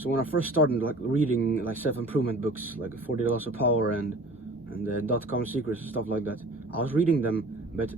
So when I first started like reading like self-improvement books like 40 Laws of Power and the Dot-Com Secrets and stuff like that, I was reading them, but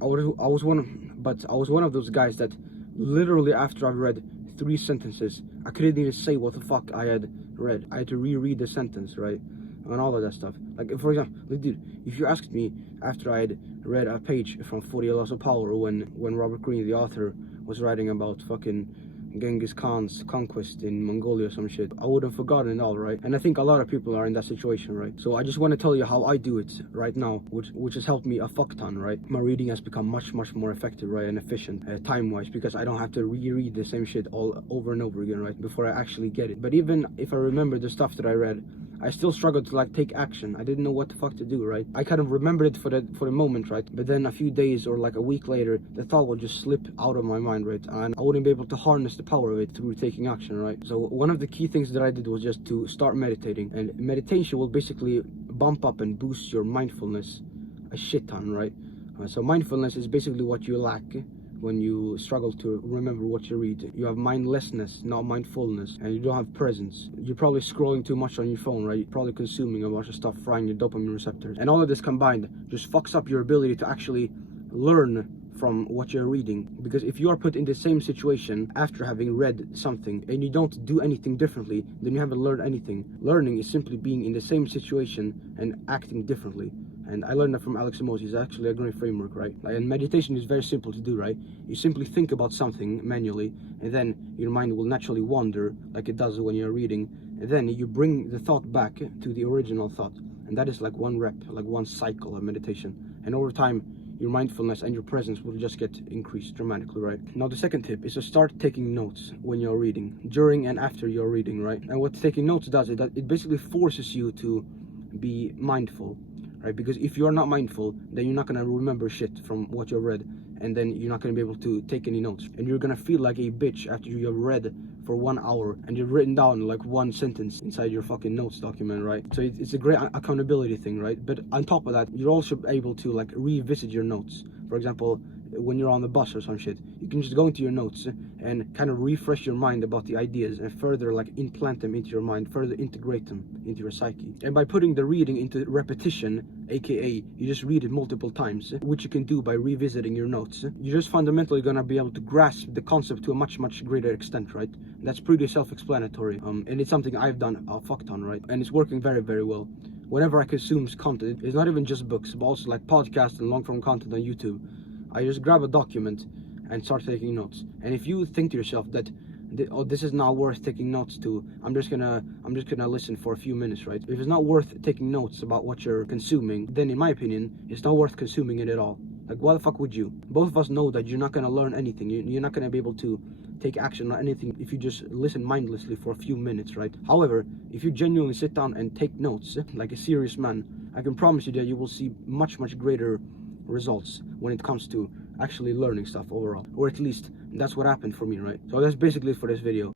I was one of those guys that literally after I've read 3 sentences, I couldn't even say what the fuck I had read. I had to reread the sentence, right? And all of that stuff. Like, for example, like, dude, if you asked me after I had read a page from 40 Laws of Power when Robert Greene, the author, was writing about fucking Genghis Khan's conquest in Mongolia or some shit, I would have forgotten it all, right? And I think a lot of people are in that situation, right? So I just want to tell you how I do it right now, which has helped me a fuck ton, right? My reading has become much more effective, right, and efficient time-wise, because I don't have to reread the same shit all over and over again, right, before I actually get it. But even if I remember the stuff that I read, I still struggled to like take action. I didn't know what the fuck to do, right? I kind of remembered it for the moment, right? But then a few days or like a week later, the thought would just slip out of my mind, right? And I wouldn't be able to harness the power of it through taking action, right? So one of the key things that I did was just to start meditating. And meditation will basically bump up and boost your mindfulness a shit ton, right? So mindfulness is basically what you lack when you struggle to remember what you read. You have mindlessness, not mindfulness, and you don't have presence. You're probably scrolling too much on your phone, right? You're probably consuming a bunch of stuff, frying your dopamine receptors. And all of this combined just fucks up your ability to actually learn from what you're reading. Because if you are put in the same situation after having read something and you don't do anything differently, then you haven't learned anything. Learning is simply being in the same situation and acting differently. And I learned that from Alex Hormozi. It's actually a great framework, right? And meditation is very simple to do, right? You simply think about something manually, and then your mind will naturally wander like it does when you're reading. And then you bring the thought back to the original thought. And that is like one rep, like one cycle of meditation. And over time, your mindfulness and your presence will just get increased dramatically, right? Now, the second tip is to start taking notes when you're reading, during and after you're reading, right? And what taking notes does is that it basically forces you to be mindful, right? Because if you're not mindful, then you're not gonna remember shit from what you've read, and then you're not gonna be able to take any notes, and you're gonna feel like a bitch after you have read for 1 hour and you've written down like one sentence inside your fucking notes document, right? So it's a great accountability thing, right? But on top of that, you're also able to like revisit your notes. For example, when you're on the bus or some shit, you can just go into your notes and kind of refresh your mind about the ideas and further like implant them into your mind, further integrate them into your psyche. And by putting the reading into repetition, aka you just read it multiple times, which you can do by revisiting your notes, you're just fundamentally gonna be able to grasp the concept to a much greater extent, right? That's pretty self-explanatory, and it's something I've done a fuck ton, right? And it's working very well. Whenever I consume content, it's not even just books, but also like podcasts and long-form content on YouTube, I just grab a document and start taking notes. And if you think to yourself that, oh, this is not worth taking notes to, I'm just gonna listen for a few minutes, right? If it's not worth taking notes about what you're consuming, then in my opinion, it's not worth consuming it at all. Like, why the fuck would you? Both of us know that you're not gonna learn anything. You're not gonna be able to take action on anything if you just listen mindlessly for a few minutes, right? However, if you genuinely sit down and take notes like a serious man, I can promise you that you will see much greater results when it comes to actually learning stuff overall. Or at least that's what happened for me, right? So that's basically it for this video.